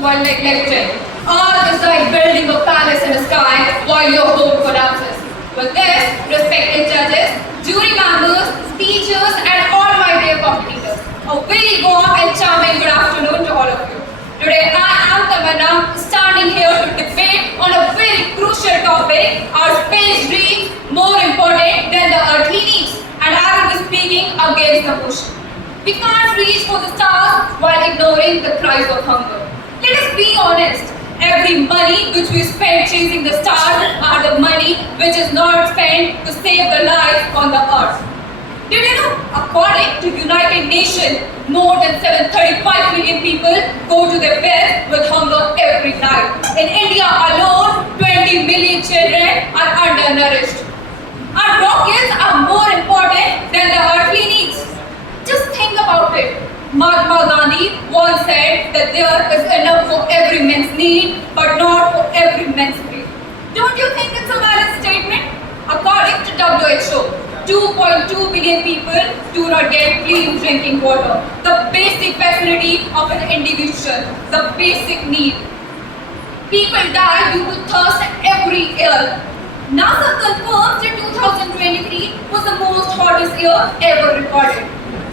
while neglecting. Art is like building a palace in the sky while your home collapses. With this, respected judges, jury members, teachers, and all my dear competitors, a very warm and charming good afternoon to all of you. Today, I am Tamanna, standing here to debate on a very crucial topic: are space dreams more important than the earthly needs? And I will be speaking against the motion. We can't reach for the stars while ignoring the cries of hunger. Let us be honest. Every money which we spend chasing the stars are the money which is not spent to save the lives on the earth. Did you know, according to United Nations, more than 735 million people go to their bed with hunger every night. In India alone, 20 million children are undernourished. Our rockets are more important than the earthly needs. Just think about it. Mahatma Gandhi once said that there is enough for every man's need, but not for every man's greed. Don't you think it's a valid statement? According to WHO, 2.2 billion people do not get clean drinking water, the basic facility of an individual, the basic need. People die due to thirst every year. NASA confirms that 2023 was the most hottest year ever recorded.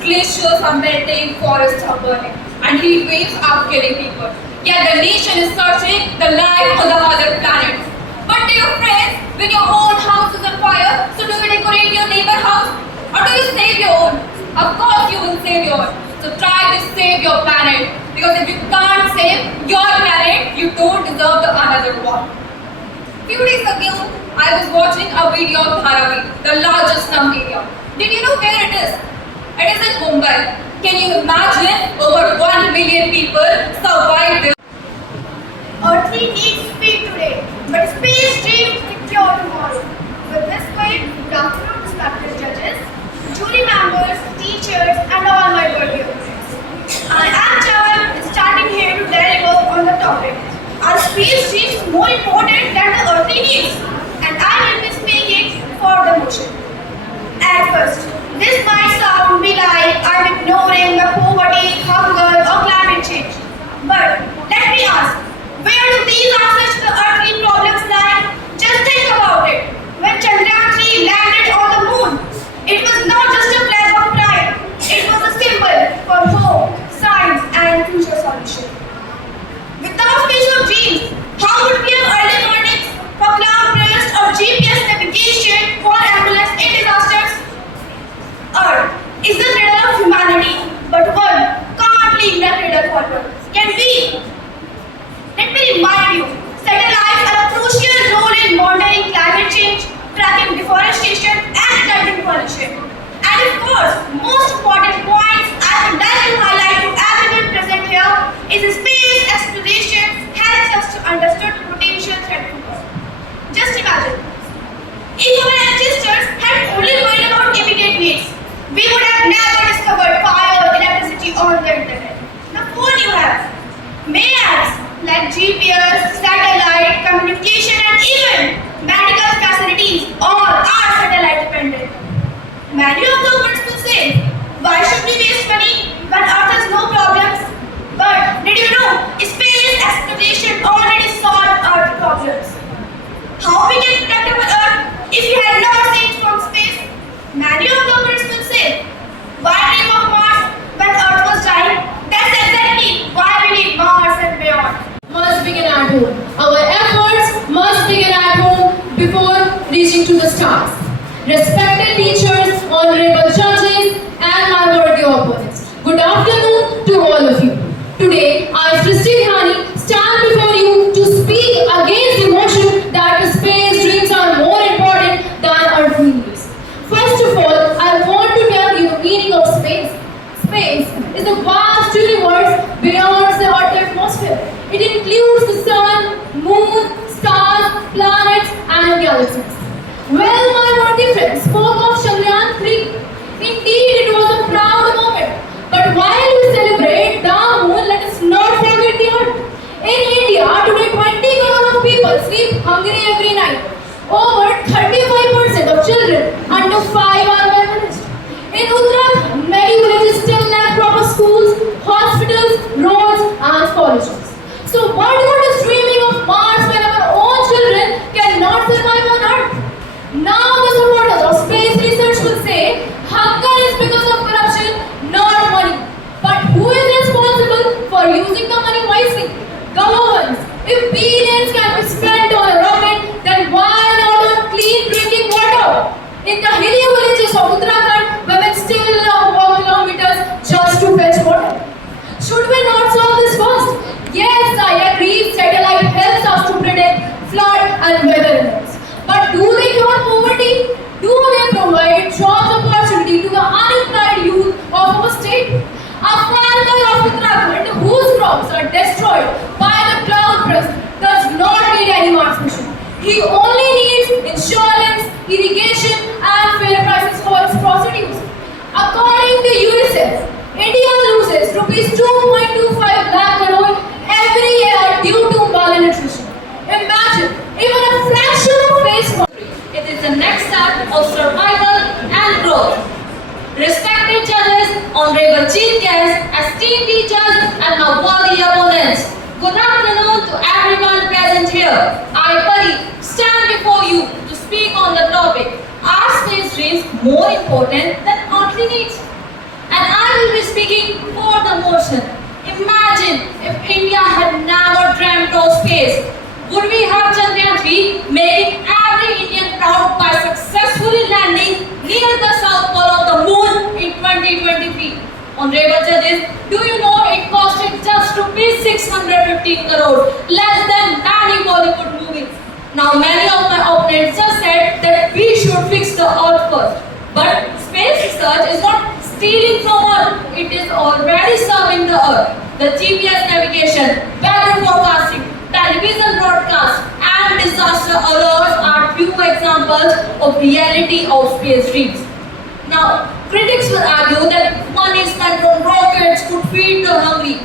Glaciers are melting, forests are burning, and heat waves are killing people. Yet the nation is searching the life on the other planets. But dear friends, when your own house is on fire, so do you decorate your neighbor's house? Or do you save your own? Of course you will save your own. So try to save your planet. Because if you can't save your planet, you don't deserve the another one. Few days ago, I was watching a video of Dharavi, the largest slum area. Did you know where it is? It is in Mumbai. Can you imagine over 1 million people survive there? Earthly needs speed today, but space dreams secure tomorrow. With this way, good afternoon, respected judges, jury members, teachers, and all my dear friends. I am Chavan, standing here to deliver on the topic: are space dreams more important than the earthly needs? And I will be speaking for the motion. At first, this might sound be like I'm ignoring the poverty, hunger, or climate change. But let me ask, where do these answers to the earthly problems lie? Just think about it. When Chandrayaan 3 landed on the moon, it was not just a flag of pride. It was a symbol for hope, science, and future solution. Without space of dreams, how would we have early warnings for cloud burst or GPS navigation for ambulance in disasters? Earth is the cradle of humanity, but one can't leave that cradle forward. Can we? Let me remind you, satellites are a crucial role in monitoring climate change, tracking deforestation, and detecting pollution. And of course, most important points I would like to highlight to everyone present here is space exploration helps us to understand potential threat to Earth. Just imagine, if our ancestors had only worried about immediate needs, we would have never discovered fire, electricity, or the internet. The phone you have, may apps like GPS, satellite, communication, and even medical facilities all are satellite dependent. Many of the words will say, why should we waste money when Earth has no problems? But did you know, space exploration already solved Earth problems. How we can protect our Earth if we had never seen it from space? Many of the words will say, why dream of Mars when Earth was dying? That's exactly why we need Mars and beyond. Must begin at home. Our efforts must begin at home before reaching to the stars. Respected teachers, honorable judges, and my worthy opponents, good afternoon to all of you. Today, I, Srishti Vihani, stand before you to speak against the motion that space dreams are more important than earthly needs. First of all, I want to tell you the meaning of space. Space is a vast universe beyond the Earth's atmosphere. It includes the sun, moon, stars, planets, and galaxies. Well, my worthy friends spoke of Chandrayaan 3. Indeed, it was a proud moment. But while we celebrate the moon, let us not forget the Earth. wisely. Governments, if billions can be spent on a rocket, then why not on clean drinking water? In the hilly villages of Uttarakhand, women still walk kilometers just to fetch water. Should we not solve this first? Yes, I agree, satellite helps us to predict flood and weather events. But do they cure poverty? Do they provide jobs opportunity to the unemployed youth of our state? A farmer of Uttarakhand whose crops are destroyed by the cloud burst does not need any transmission. He only needs insurance, irrigation and fair prices for his produce. According to UNICEF, India loses rupees 2.25 lakh crore every year due to malnutrition. Imagine, even a fraction of face. It is the next step of survival and growth. Respected judges, honorable chief guests, esteemed teachers, and my worthy opponents. Good afternoon to everyone present here. I, Pari, stand before you to speak on the topic, are space dreams more important than earthly needs? And I will be speaking for the motion. Imagine if India had never dreamt of space. Would we have Chandrayaan 3 making every Indian proud by successfully landing near the south pole of the moon in 2023? Honorable judges, do you know it costed just rupees 615 crore, less than many Bollywood movies. Now many of my opponents just said that we should fix the earth first. But space research is not stealing from earth, it is already serving the earth. The GPS navigation, weather forecasting, television broadcast and disaster alerts are few examples of reality of space dreams. Now, critics will argue that money spent on rockets could feed the hungry.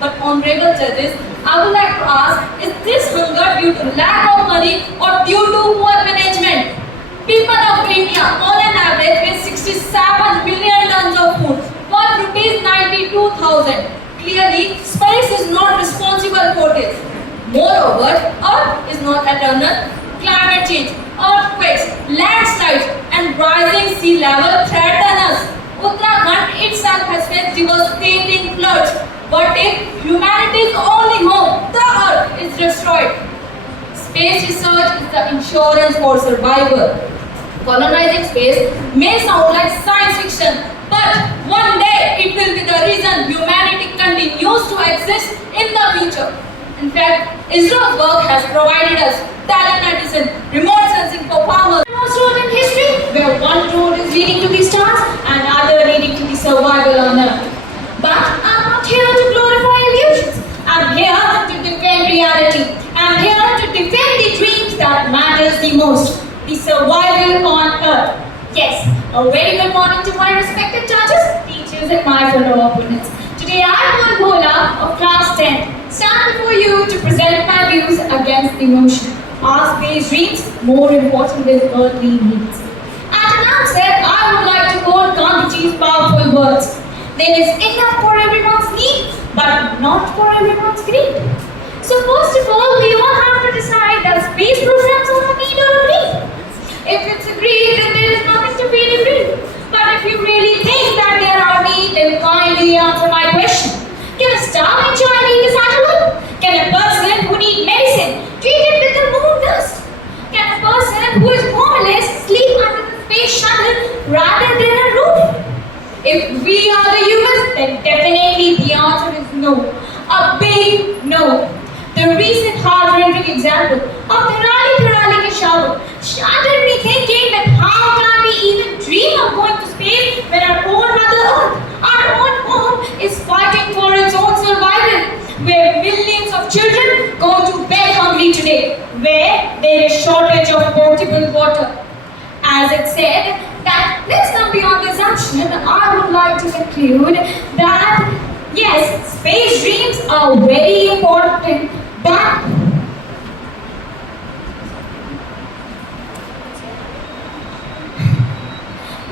But honorable judges, I would like to ask, is this hunger due to lack of money or due to poor management? People of India on an average waste 67 billion tons of food worth rupees 92,000. Clearly, space is not responsible for this. Moreover, Earth is not eternal. Climate change, earthquakes, landslides, and rising sea level threaten us. Uttarakhand itself has faced devastating floods. What if humanity's only home, the Earth, is destroyed? Space research is the insurance for survival. Colonizing space may sound like science fiction, but one day it will be the reason humanity continues to exist in the future. In fact, ISRO's work has provided us telemedicine, remote sensing for farmers. Road in history where one road is leading to the stars and other leading to the survival on Earth. But I'm not here to glorify illusions. I'm here to defend reality. I'm here to defend the dreams that matters the most, the survival on Earth. Yes, a very good morning to my respected judges, teachers, and my fellow opponents. Today I, Bhola of class 10, stand before you to present my views against the motion. Are space dreams more important than earthly needs? At an outset, I would like to quote Gandhiji's powerful words. There is enough for everyone's need, but not for everyone's greed. So first of all, we all have to decide that space programs are a need or a greed. If it's a greed, then there is nothing to be agreed. But if you really think that there are needs, then kindly answer my question. Can a starving child eat a satellite? Can a person who needs medicine treat it with the moon dust? Can a person who is homeless sleep under the space shuttle rather than a roof? If we are the humans, then definitely the answer is no. A big no. The recent heart-rending example of the Rani ke shower started me thinking that how can we even dream of going to space when our own Mother Earth, our own home, is fighting for its own survival, where millions of children go to bed hungry today, where there is shortage of potable water. As it said, that let's come beyond the assumption, I would like to conclude that yes, space dreams are very important, but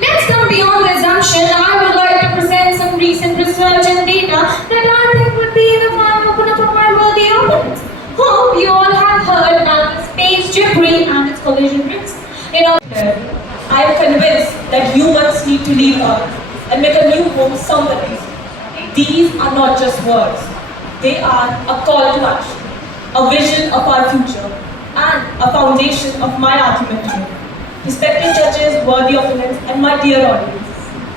let's come beyond the assumption. I would like to present some recent research and data that I think would be the fine opener for my worthy opponents. Hope you all have heard about the space debris and its collision risks. I am convinced that humans need to leave Earth and make a new home somewhere else. These are not just words. They are a call to action, a vision of our future, and a foundation of my argument today. Respected judges, worthy opponents, and my dear audience.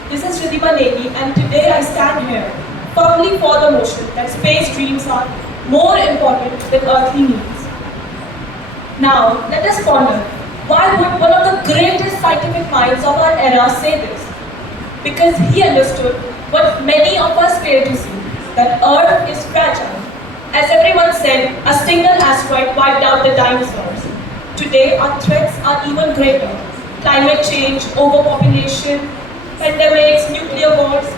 This is Ridhima Negi, and today I stand here firmly for the motion that space dreams are more important than earthly needs. Now, let us ponder, why would one of the greatest scientific minds of our era say this? Because he understood what many of us fail to see, that Earth is fragile. As everyone said, a single asteroid wiped out the dinosaurs. Today, our threats are even greater. Climate change, overpopulation, pandemics, nuclear wars.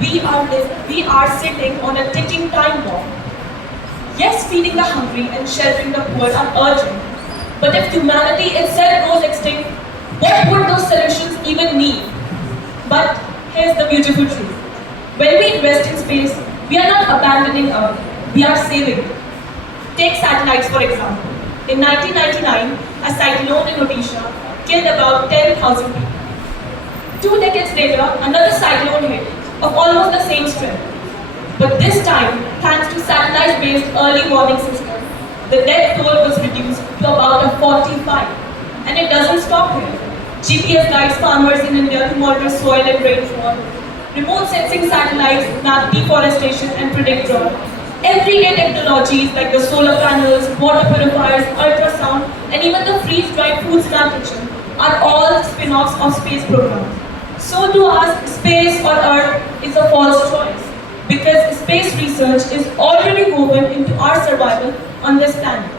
We are sitting on a ticking time bomb. Yes, feeding the hungry and sheltering the poor are urgent. But if humanity itself goes extinct, what would those solutions even mean? But here's the beautiful truth. When we invest in space, we are not abandoning Earth, we are saving it. Take satellites for example. In 1999, a cyclone in Odisha killed about 10,000 people. 2 decades later, another cyclone hit, of almost the same strength. But this time, thanks to satellite-based early warning system, the death toll was reduced to about a 45. And it doesn't stop here. GPS guides farmers in India to monitor soil and rainfall. Remote sensing satellites map deforestation and predict drought. Everyday technologies like the solar panels, water purifiers, ultrasound, and even the freeze-dried food snack kitchen are all spin-offs of space programs. So to ask space or Earth is a false choice, because space research is already woven into our survival on this planet.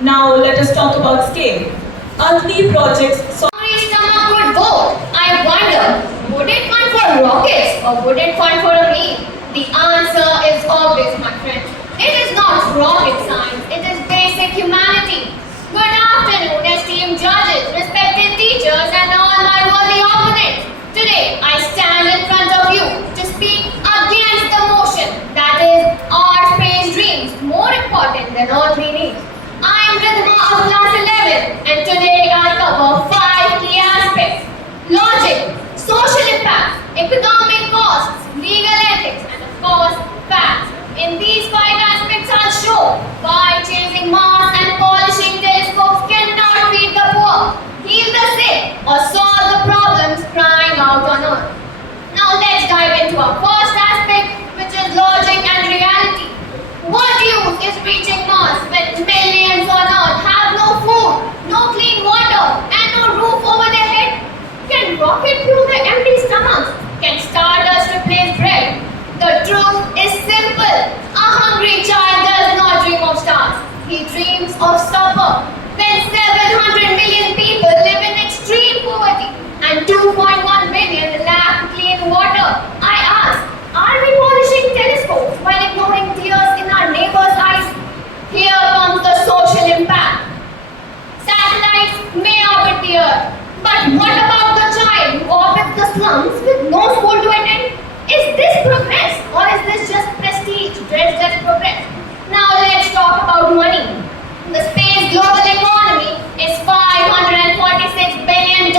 Now let us talk about scale. Earthly projects Hungry stomach would vote. I wonder, would it fund for rockets or would it fund for a meal? The answer is obvious, my friend. It is not rocket science, it is basic humanity. Good afternoon, esteemed judges, respected teachers, and all my worthy opponents. Today, I stand in front of you to speak against the motion that is, our space dreams more important than earthly needs. I am Ridhima of class 11, and today I cover 5 key aspects: logic, social impact, economic costs, legal ethics, and of course, facts. In these 5 aspects, I'll show why chasing Mars and polishing telescopes cannot feed the poor, heal the sick, or solve the problems crying out on Earth. Now let's dive into our first aspect, which is logic and reality. What use is reaching Mars when millions on Earth have no food, no clean water, and no roof over their head? Can rocket fuel their empty stomachs? Can stardust replace bread? The truth is simple. A hungry child does not dream of stars. He dreams of supper. When 700 million people live in extreme poverty and 2.1 billion lack clean water, I ask, are we polishing telescopes while ignoring tears in our neighbors' eyes? Here comes the social impact. Satellites may orbit the Earth, but what about the child who orbits the slums with no school to attend? Is this progress or is this just prestige dressed as progress? Now let's talk about money. The space global economy is $546 billion.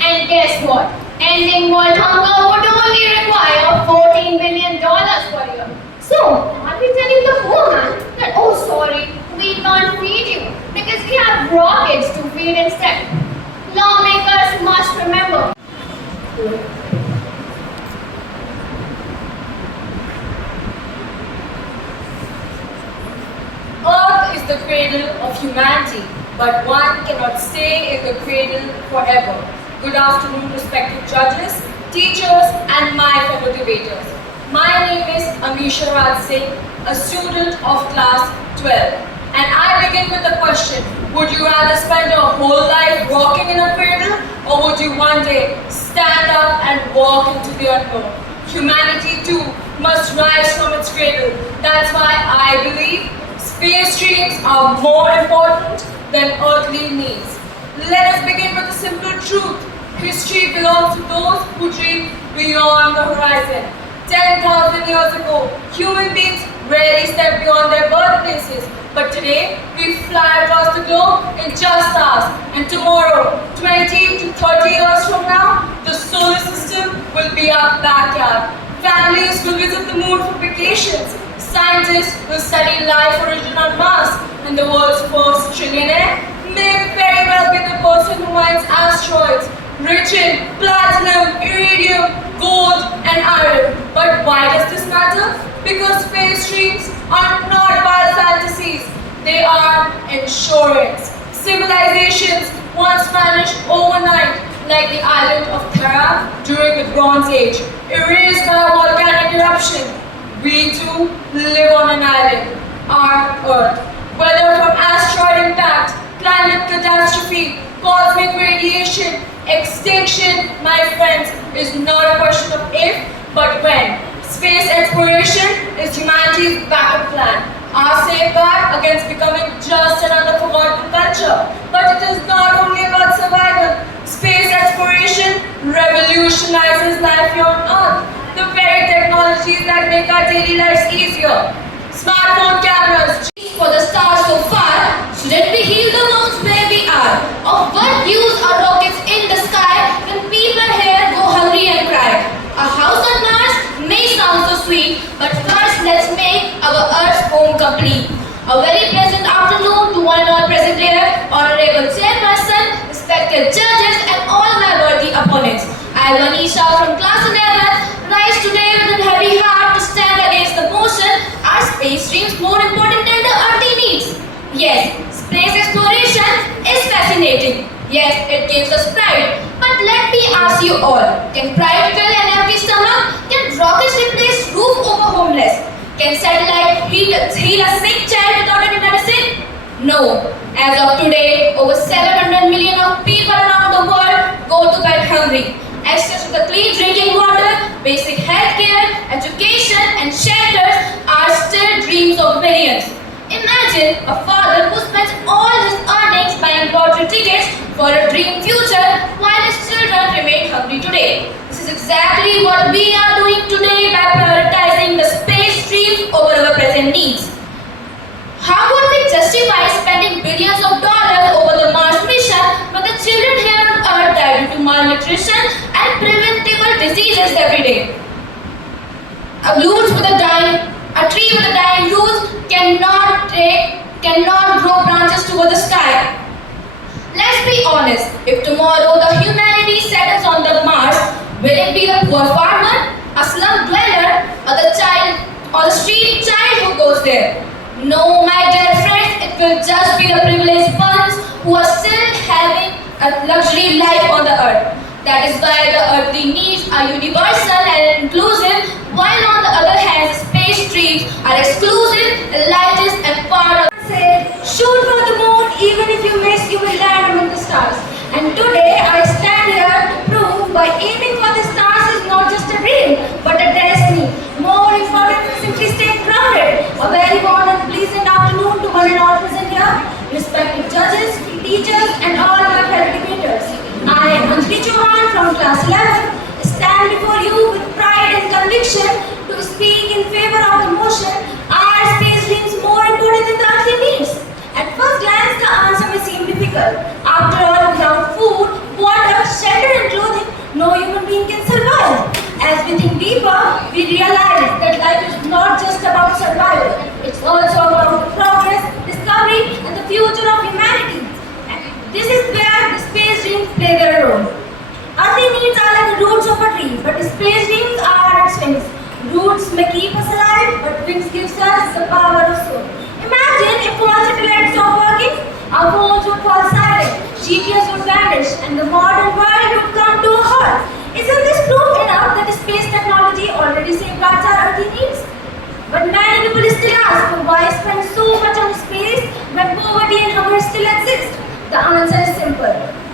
And guess what? Ending world hunger would only require $14 billion per year. So, are we telling the poor man that, oh sorry, we can't feed you because we have rockets to feed instead? Lawmakers must remember. Earth is the cradle of humanity, but one cannot stay in the cradle forever. Good afternoon, respected judges, teachers, and my fellow debaters. My name is Amisha Raj Singh, a student of class 12. And I begin with a question. Would you rather spend your whole life walking in a cradle, or would you one day stand up and walk into the unknown? Humanity too must rise from its cradle. That's why I believe space dreams are more important than earthly needs. Let us begin with a simple truth. History belongs to those who dream beyond the horizon. 10,000 years ago, human beings rarely stepped beyond their birthplaces. But today, we fly across the globe in just hours. And tomorrow, 20 to 30 years from now, the solar system will be our backyard. Families will visit the moon for vacations. scientist who studied life origin on Mars and the world's first trillionaire may very well be the person who mines asteroids rich in platinum, iridium, gold, and iron. But why does this matter? Because space dreams are not wild fantasies. They are insurance. Civilizations once vanished overnight, like the island of Terra during the Bronze Age, erased by a volcanic eruption. We too live on an island, our Earth. Whether from asteroid impact, climate catastrophe, cosmic radiation, extinction, my friends, is not a question of if, but when. Space exploration is humanity's backup plan, our safeguard against becoming just another forgotten culture. But it is not only about survival. Space exploration revolutionizes life here on Earth. The very technologies that make our daily lives easier. Smartphone cameras, For the stars so far, shouldn't we heal the wounds where we are? Of what use are rockets in the sky when people here go hungry and cry? A house on Mars may sound so sweet, but first let's make our Earth's home complete. A very pleasant afternoon to one and all present here, honorable chairperson, respected judges, and all my worthy opponents. I, Vanisha from class 11, rise today with a heavy heart to stand against the motion. Are space dreams more important than the earthly needs? Yes, space exploration is fascinating. Yes, it gives us pride. But let me ask you all, can pride fill an empty stomach? Can rockets replace roof over homeless? Can satellite heal a sick child without any medicine? No. As of today, over 700 million of people around the world go to bed hungry. Access to the clean drinking water, basic healthcare, education, and shelters are still dreams of millions. Imagine a father who spends all his earnings buying lottery tickets for a dream future while his children remain hungry today. This is exactly what we are doing today by prioritizing the space dreams over our present needs. How would we justify spending billions of dollars over the Mars mission when the children here on Earth die due to malnutrition and preventable diseases every day? A tree with a dying roots cannot grow branches toward the sky. Let's be honest, if tomorrow the humanity settles on the Mars, will it be the poor farmer, a slum dweller, or the street child who goes there? No, my dear friends, it will just be the privileged ones who are still having a luxury life on the earth. That is why the earthly needs are universal and inclusive, while on the other hand, space dreams are exclusive, elitist, and part of. Shoot for the moon, even if you miss, you will land among the stars. And today I stand here to prove by aiming for the stars is not just a dream, but a destiny. More important than simply staying grounded. A very warm and pleasant afternoon to one and all present here, respected judges, teachers, and all my fellow debaters. I am Anjali Chauhan from class 11, stand before you with pride and conviction to speak in favor of the motion, are space dreams more important than the earthly needs? At first glance, the answer may seem difficult. After all, without food, water, shelter, and clothing, no human being can survive. As we think deeper, we realize that life is not just about survival. It's also about progress, discovery, and the future of humanity. And this is where the space dreams play their role. Earthly needs are like the roots of a tree, but the space dreams are its wings. Roots may keep us alive, but wings gives us the power of soul. Imagine if all satellites stopped working, our phones would fall silent, GPS would vanish, and the modern world would come to a halt. Isn't this proof enough that space technology already safeguards our earthly needs? But many people still ask, why spend so much on space when poverty and hunger still exist? The answer is simple.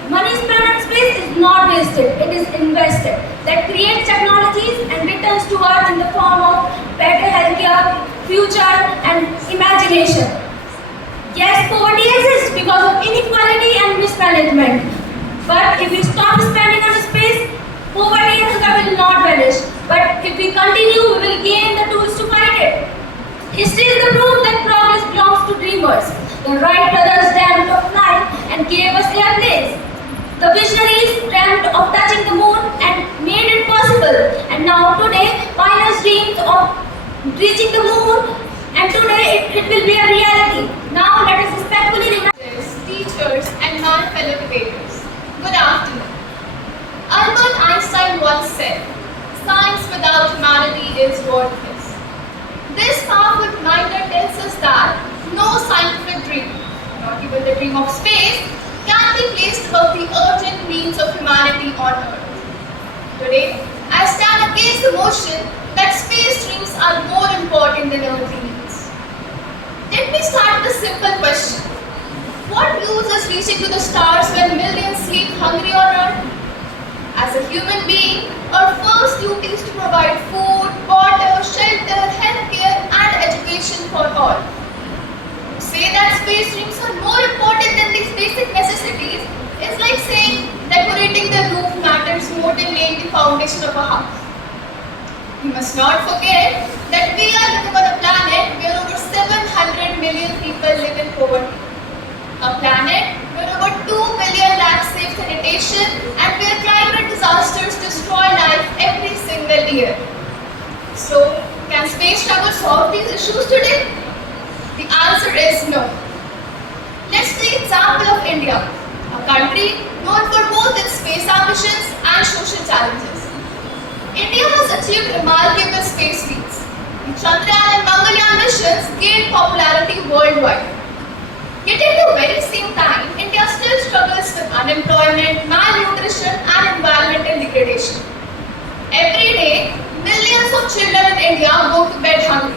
Money spent on space is not wasted, it is invested. That creates technologies and returns to Earth in the form of better healthcare, future, and imagination. Yes, poverty exists because of inequality and mismanagement. But if we stop spending on space, poverty and hunger will not vanish. But if we continue, we will gain the tools to fight it. History is the proof that progress belongs to dreamers. The Wright brothers dreamt of flight and gave us airplanes. The visionaries dreamt of touching the moon and made it possible. And now today, pioneers dream of reaching the moon it will be a reality. Now let us respectfully remind teachers, and my fellow debaters. Good afternoon. Albert Einstein once said, "Science without humanity is worthless." This powerful reminder tells us that no scientific dream, not even the dream of space, can be placed above the urgent needs of humanity on Earth. Today, I stand against the notion that space dreams are more important than earthly needs. Let me start with a simple question. What use is reaching to the stars when millions sleep hungry on Earth? As a human being, our first duty is to provide food, water, shelter, healthcare, and education for all. To say that space dreams are more important than these basic necessities is like saying decorating the roof matters more than laying the foundation of a house. We must not forget that we are living on a planet where over 700 million people live in poverty. A planet where over 2 billion lakhs save sanitation and where climate disasters destroy life every single year. So, can space travel solve these issues today? The answer is no. Let's take the example of India, a country known for both its space ambitions and social challenges. India has achieved remarkable space feats. The Chandrayaan and Mangalyaan missions gained popularity worldwide. Yet at the very same time, India still struggles with unemployment, malnutrition and environmental degradation. Every day, millions of children in India go to bed hungry.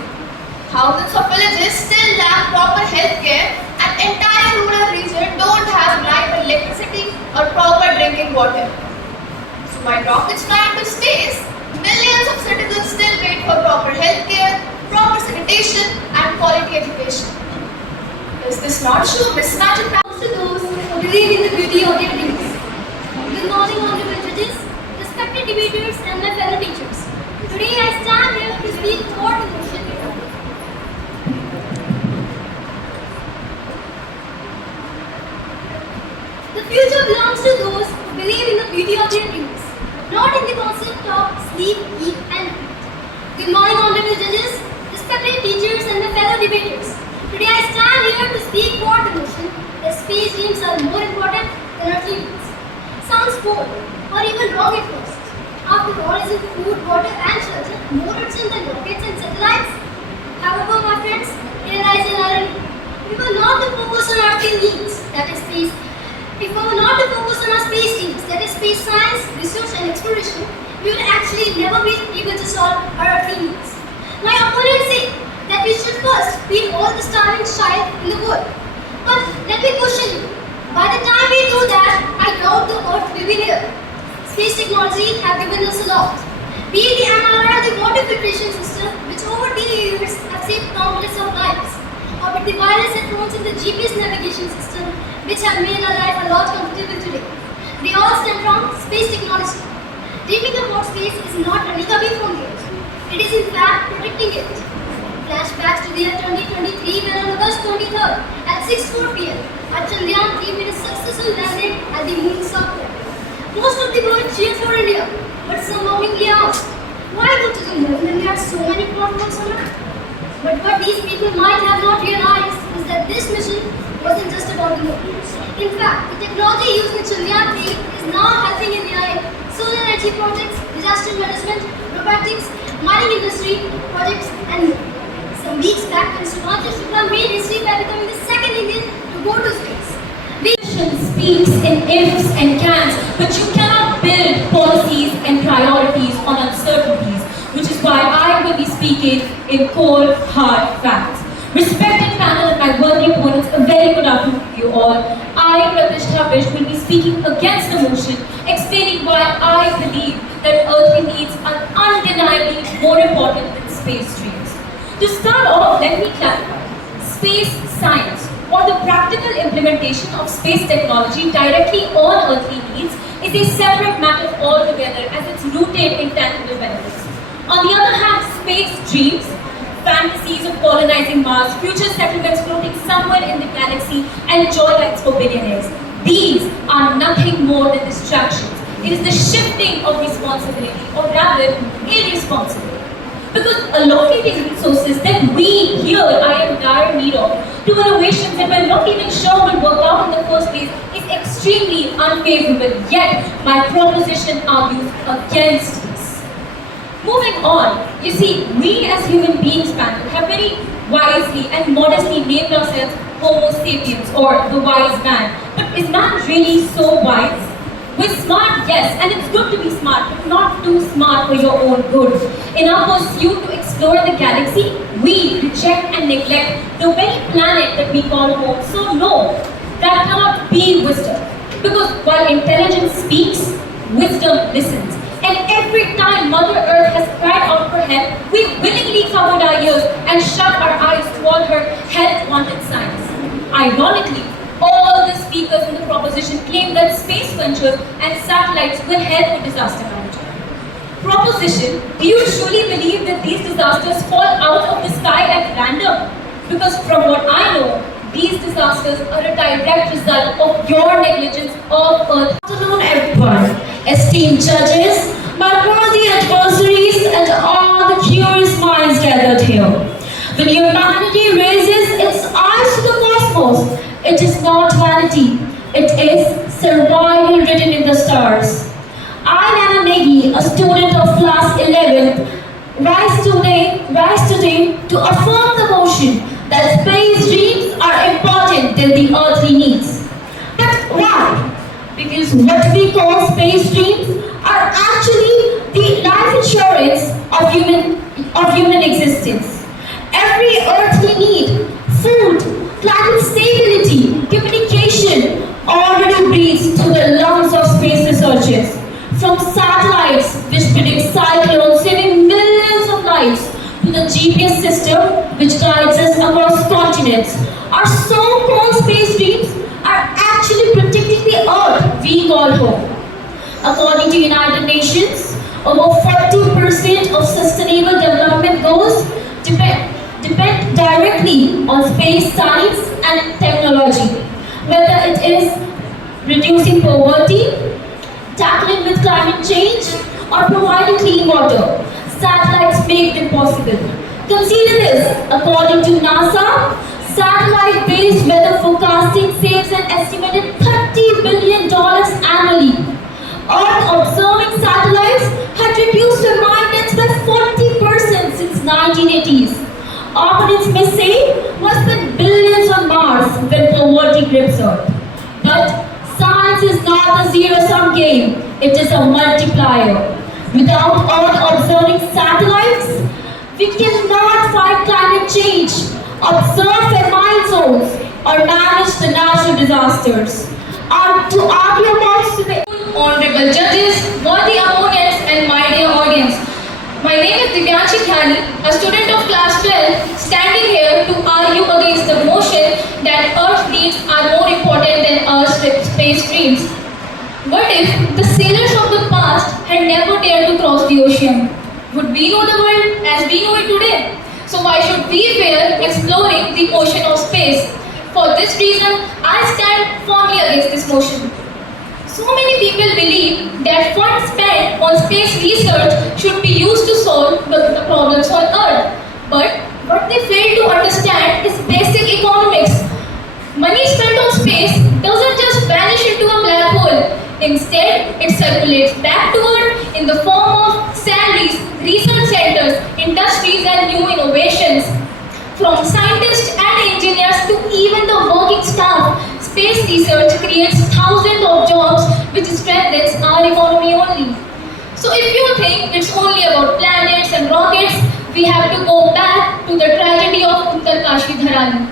Thousands of villages still lack proper health care and entire rural regions don't have reliable electricity or proper drinking water. So while rockets fly into space, millions of citizens still wait for proper health care, proper sanitation and quality education. Does this not show mismatch in to those who believe in the beauty of their dreams. Good morning, honorable judges, respected debaters, and my fellow teachers. Today I stand here to speak for the motion. The future belongs to those who believe in the beauty of their dreams, not in the concept of sleep, eat, and repeat. Good morning, honorable judges, respected teachers, and my fellow debaters. Today I stand here to speak for the notion that space dreams are more important than earthly needs. Sounds bold or even wrong at first. After all, isn't food, water and shelter more urgent than rockets and satellites? However, my friends, here lies an irony. We were not to focus on earthly needs, that is space. If we were not to focus on our space dreams, that is space science, research and exploration, we will actually never be able to solve our earthly needs. My opponents say that we should first feed all the starving child in the world. But let me question you. By the time we do that, I doubt the earth will be here. Space technology have given us a lot. Be it the MRI or the water filtration system, which over the years have saved countless of lives. Or with the wireless headphones and the GPS navigation system, which have made our life a lot comfortable today. They all stem from space technology. Dreaming about space is not running away from the earth. It is in fact protecting it. Flashbacks to the year 2023 when on August 23rd at 6:04 p.m. our Chandrayaan 3 made a successful landing at the moon southward. Most of the world cheered for India, but some mockingly asked, why go to the moon when there are so many problems on Earth? But what these people might have not realized is that this mission wasn't just about the moon. In fact, the technology used in Chandrayaan 3 is now helping India in solar energy projects, disaster management, robotics, mining industry projects, and more. Some weeks back, when Subhash Shukla made history by becoming the second Indian to go to space. Vision speaks in ifs and cans, but you cannot build policies and priorities on uncertainties, which is why I will be speaking in cold, hard facts. Respected panel and my worthy opponents, a very good afternoon to you all. I, Pratishtha Vish, will be speaking against the motion, explaining why I believe that earthly needs are undeniably more important than space dreams. To start off, let me clarify. Space science, or the practical implementation of space technology directly on earthly needs, is a separate matter altogether as it's rooted in tangible benefits. On the other hand, space dreams, fantasies of colonizing Mars, future settlements floating somewhere in the galaxy, and joyrides for billionaires. These are nothing more than distractions. It is the shifting of responsibility, or rather, irresponsibility. Because allocating resources that we here are in dire need of to innovations that we're not even sure will work out in the first place is extremely unfavorable. Yet, my proposition argues against this. Moving on, you see, we as human beings, panel, have very wisely and modestly named ourselves Homo sapiens or the wise man. But is man really so wise? We're smart, yes, and it's good to be smart, but not too smart for your own good. In our pursuit to explore the galaxy, we reject and neglect the very planet that we call home. So no, that cannot be wisdom. Because while intelligence speaks, wisdom listens. And every time Mother Earth has cried out for help, we willingly covered our ears and shut our eyes toward her health-wanted signs. Ironically, all the speakers in the proposition claim that space ventures and satellites will help with disaster management. Proposition, do you truly believe that these disasters fall out of the sky at random? Because from what I know, these disasters are a direct result of your negligence of Earth. Good afternoon, everyone. Esteemed judges, my worthy adversaries, and all the curious minds gathered here. When humanity raises its eyes to the cosmos, it is not vanity, it is survival written in the stars. I, Nana Negi, a student of class 11, rise today to affirm the motion that space dreams are important than the earthly needs. But why? Because what we call space dreams are actually the life insurance of human existence. Every earthly need, food, climate stability, communication, already breathes through the lungs of space researchers. From satellites which predict cyclones saving millions of lives to the GPS system which guides us across continents, our so-called space dreams are actually protecting the earth we call home. According to United Nations, over 40% of sustainable development goals depend directly on space science and technology. Whether it is reducing poverty, tackling with climate change, or providing clean water, satellites make them possible. Consider this, according to NASA, satellite-based weather forecasting saves an estimated $30 billion annually. Earth-observing satellites had reduced their maintenance by 40% since 1980s. Opponents may say, we'll spend billions on Mars when poverty grips Earth. But science is not a zero-sum game, it is a multiplier. Without Earth-observing satellites, we cannot fight climate change, observe famine zones, or manage the natural disasters. To argue about today, Honorable judges, worthy opponents, and my dear audience. My name is Divyanshi Khani, a student of class 12, standing here to argue against the motion that Earth needs are more important than Earth's space dreams. What if the sailors of the past had never dared to cross the ocean? Would we know the world as we know it today? So why should we fear exploring the ocean of space? For this reason, I stand firmly against this motion. So many people believe that funds spent on space research should be used to solve the problems on Earth. But what they fail to understand is basic economics. Money spent on space doesn't just vanish into a black hole. Instead, it circulates back to Earth in the form of salaries, research centers, industries, and new innovations. From scientists and engineers to even the working staff, space research creates thousands of jobs which strengthens our economy only. So if you think it's only about planets and rockets, we have to go back to the tragedy of Uttarkashi Dharani.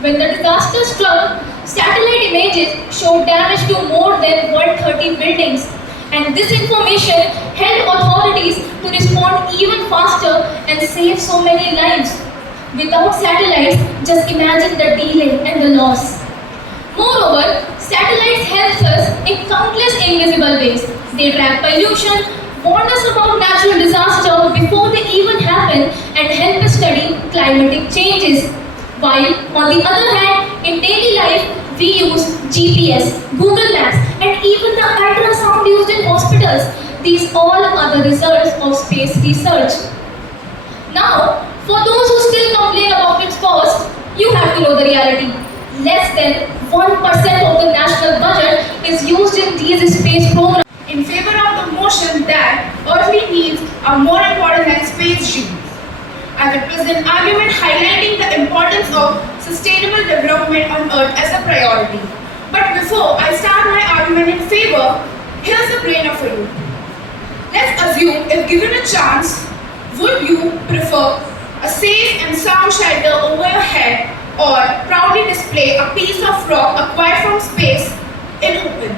When the disaster struck, satellite images showed damage to more than 130 buildings. And this information helped authorities to respond even faster and save so many lives. Without satellites, just imagine the delay and the loss. Moreover, satellites help us in countless invisible ways. They track pollution, warn us about natural disasters before they even happen, and help us study climatic changes. While, on the other hand, in daily life, we use GPS, Google Maps, and even the ultrasound used in hospitals. These all are the results of space research. Now, for those who still complain about its cost, you have to know the reality. Less than 1% of the national budget is used in these space programs. In favor of the motion that earthly needs are more important than space dreams, I will present argument highlighting the importance of sustainable development on Earth as a priority. But before I start my argument in favor, here's a brainer for you. Let's assume, if given a chance, would you prefer a safe and sound shelter over your head or proudly display a piece of rock acquired from space in open?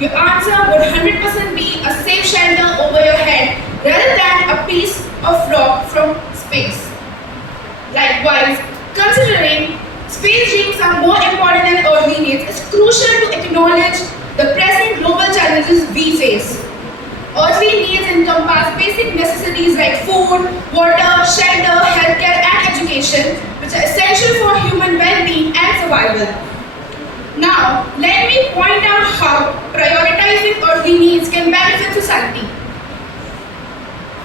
Your answer would 100% be a safe shelter over your head rather than a piece of rock from space. Likewise, considering space dreams are more important than earthly needs, it's crucial to acknowledge the pressing global challenges we face. Earthly needs encompass basic necessities like food, water, shelter, healthcare, and education, which are essential for human well-being and survival. Now, let me point out how prioritizing earthly needs can benefit society.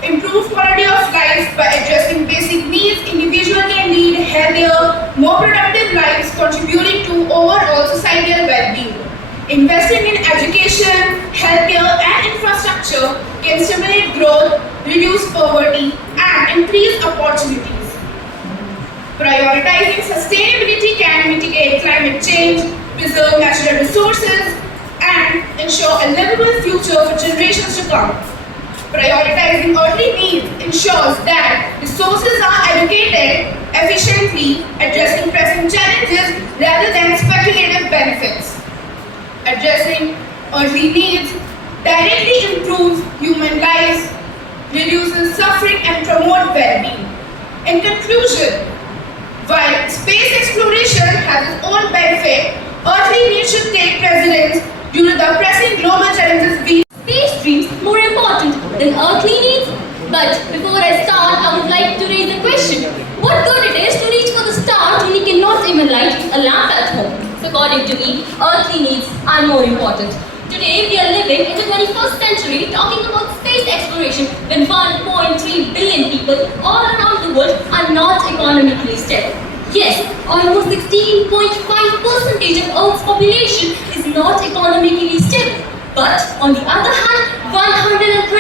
Improve quality of life by addressing basic needs. Individuals can lead healthier, more productive lives, contributing to overall societal well-being. Investing in education, healthcare, and infrastructure can stimulate growth, reduce poverty, and increase opportunities. Prioritizing sustainability can mitigate climate change, preserve natural resources, and ensure a livable future for generations to come. Prioritizing earthly needs ensures that resources are allocated efficiently, addressing pressing challenges rather than speculative benefits. Addressing earthly needs directly improves human lives, reduces suffering, and promotes well-being. In conclusion, while space exploration has its own benefit, earthly needs should take precedence due to the pressing global challenges we Space dreams more important than earthly needs? But before I start, I would like to raise a question. What good it is to reach for the stars when you cannot even light a lamp at home? So according to me, earthly needs are more important. Today, we are living in the 21st century talking about space exploration when 1.3 billion people all around the world are not economically stable. Yes, almost 16.5% of Earth's population is not economically stable. But on the other hand, $125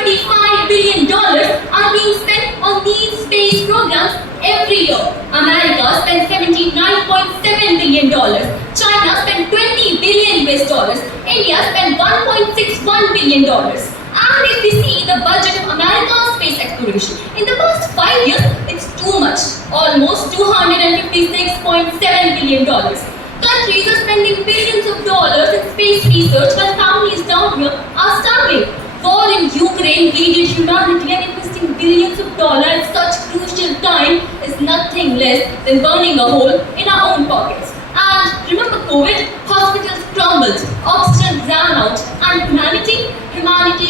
billion are being spent on these space programs every year. America spends $79.7 billion. China spent $20 billion US. India spent $1.61 billion. And if we see the budget of America's space exploration, in the past 5 years, it's too much. Almost $256.7 billion. Countries are spending billions of dollars in space research while families down here are starving. War in Ukraine aided humanity, and investing billions of dollars at such crucial time is nothing less than burning a hole in our own pockets. And remember COVID? Hospitals crumbled, oxygen ran out, and humanity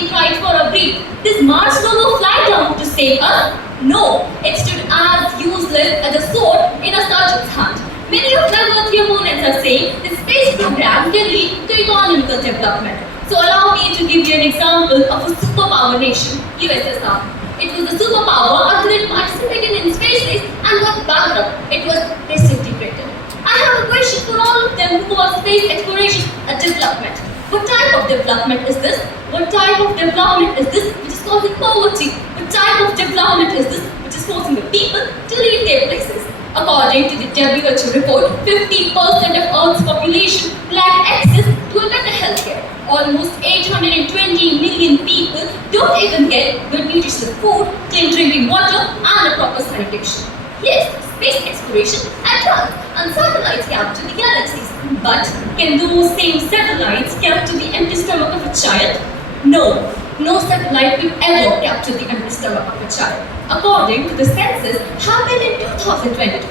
cried for a break. Does Mars rover fly down to save us? No, it stood as useless as a sword in a surgeon's hand. Many of my earthly opponents are saying the space program can lead to economical development. So allow me to give you an example of a superpower nation, USSR. It was a superpower until it participated in space race and got bankrupt. It was disintegrated. I have a question for all of them who call space exploration a development. What type of development is this? What type of development is this which is causing poverty? What type of development is this which is forcing the people to leave their places? According to the WHO report, 50% of Earth's population lack access to a better healthcare. Almost 820 million people don't even get good nutritious food, clean drinking water, and a proper sanitation. Yes, space exploration attracts and satellites capture the galaxies. But can those same satellites capture the empty stomach of a child? No. No satellite will ever capture the empty stomach of a child. According to the census happened in 2022,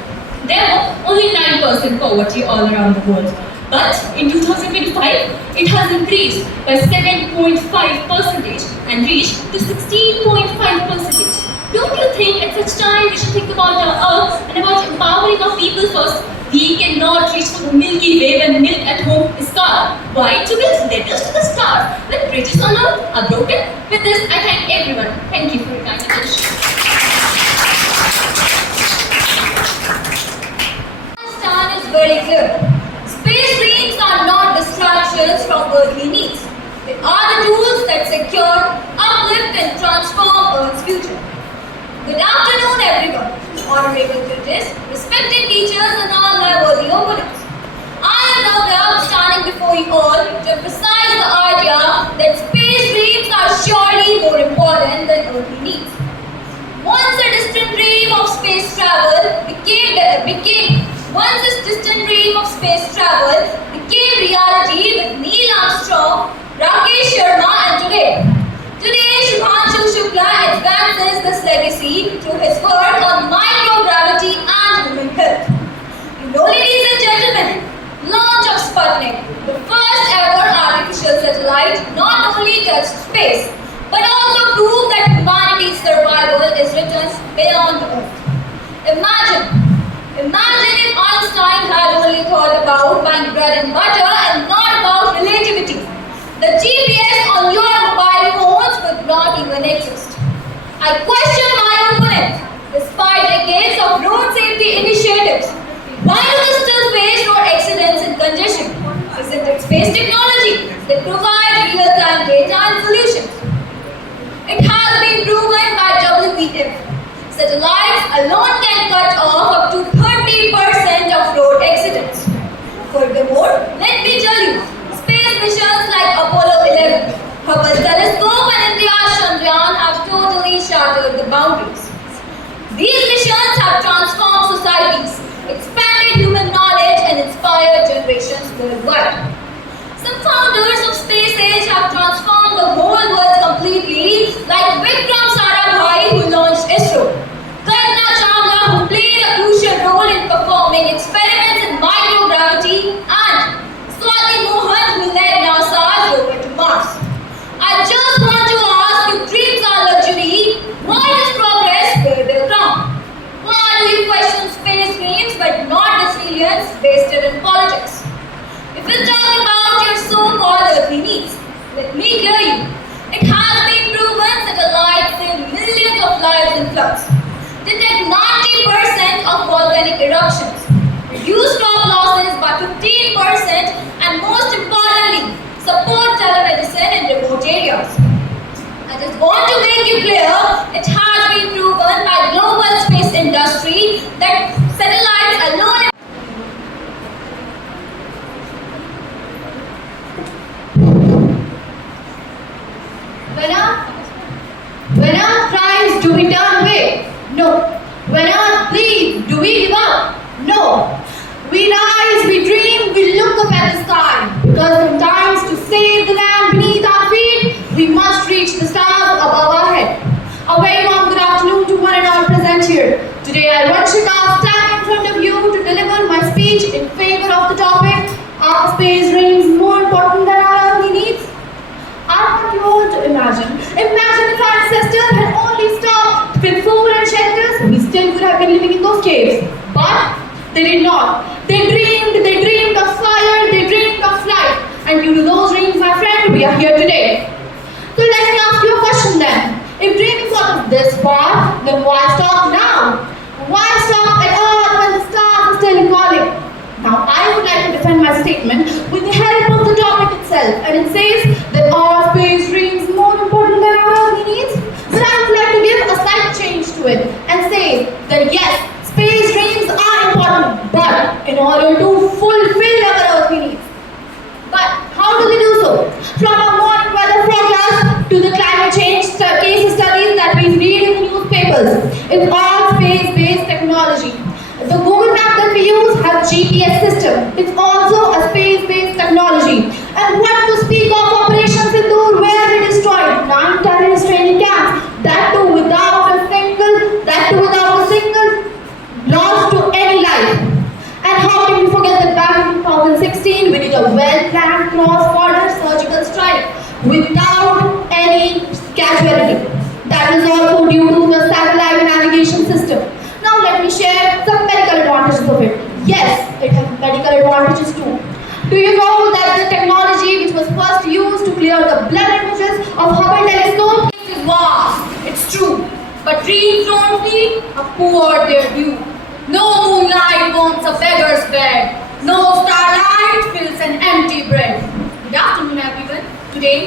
there were only 9% poverty all around the world. But in 2025, it has increased by 7.5% and reached to 16.5%. Don't you think at such time we should think about our Earth and about empowering our people first? We cannot reach for the Milky Way when milk at home is scarce. Why to build letters to the stars when bridges on Earth are broken? With this, I thank everyone. Thank you for your kind attention. very clear. Space dreams are not distractions from earthly needs. They are the tools that secure, uplift and transform Earth's future. Good afternoon everyone, honorable judges, respected teachers and all my worthy opponents. I am no doubt standing before you all to emphasize the idea that space dreams are surely more important than earthly needs. Once a distant dream of space travel became reality with Neil Armstrong, Rakesh Sharma and Today Shubhanshu Shukla advances this legacy through his work on microgravity and human health. You know, ladies and gentlemen, launch of Sputnik, the first ever artificial satellite, not only touched space, but also proved that humanity's survival is written beyond the Earth. Imagine if Einstein had only thought about buying bread and butter and not about relativity. The GPS on your mobile phones would not even exist. I question my opponent. Despite decades of road safety initiatives, why do we still face road accidents and congestion? Isn't it space technology that provides real-time data and solutions? It has been proven by WEF. Satellites alone can cut off up to 30% of road accidents. Furthermore, let me tell you, space missions like Apollo 11, Hubble telescope and India's Chandrayaan have totally shattered the boundaries. These missions have transformed societies, expanded human knowledge and inspired generations worldwide. Some founders of space age have transformed the whole world completely, like Vikram Sarabhai who launched ISRO, Kalpana Chawla who played a crucial role in performing experiments in microgravity, and Swati Mohan who led NASA's rover to Mars. I just want to ask, if dreams are luxury, why does progress bear their crown? Why do you question space dreams but not resilience wasted in politics? If we talk about your so-called earthly needs, let me clear you. It has been proven satellites save millions of lives in floods, detect 90% of volcanic eruptions, reduce crop losses by 15%, and most importantly, support telemedicine in remote areas. I just want to make it clear, it has been proven by global space industry that satellites alone When Earth cries, do we turn away? No. When Earth bleeds, do we give up? No. We rise, we dream, we look up at the sky. Because sometimes to save the land beneath our feet, we must reach the stars above our head. A very warm good afternoon to one and all present here. Today I, Vanshika, stand in front of you to deliver my speech in favor of the topic, are space dreams more important than our earthly needs? I want you all to imagine. Imagine if our ancestors had only stopped with food and shelters, we still would have been living in those caves. But they did not. They dreamed of fire, they dreamed of flight. And due to those dreams, my friend, we are here today. So let me ask you a question then. If dreaming got us this far, then why stop now? Why stop at Earth when the stars are still calling? Now, I would like to defend my statement with the help of the topic itself, and it says that are space dreams more important than our earthly needs? But I would like to give a slight change to it and say that yes, space dreams are important, but in order to fulfill our earthly needs. But how do they do so? From our morning weather forecast to the climate change case studies that we read in the newspapers, it's all space-based technology. The Google Map that we use has GPS system. It's also a space-based technology. And what to speak of Operation Sindoor, where they destroyed 9 terrorist training camps, that too without a single loss to any life. And how can we forget that back in 2016 we did a well-planned cross-border surgical strike without any casualty. That is also due to the satellite navigation system. Now let me share some medical advantages of it. Yes, it has medical advantages too. Do you know that the technology which was first used to clear the blood images of Hubble telescope is vast? It's true. But dreams don't need a poor their due. No moonlight warms a beggar's bed.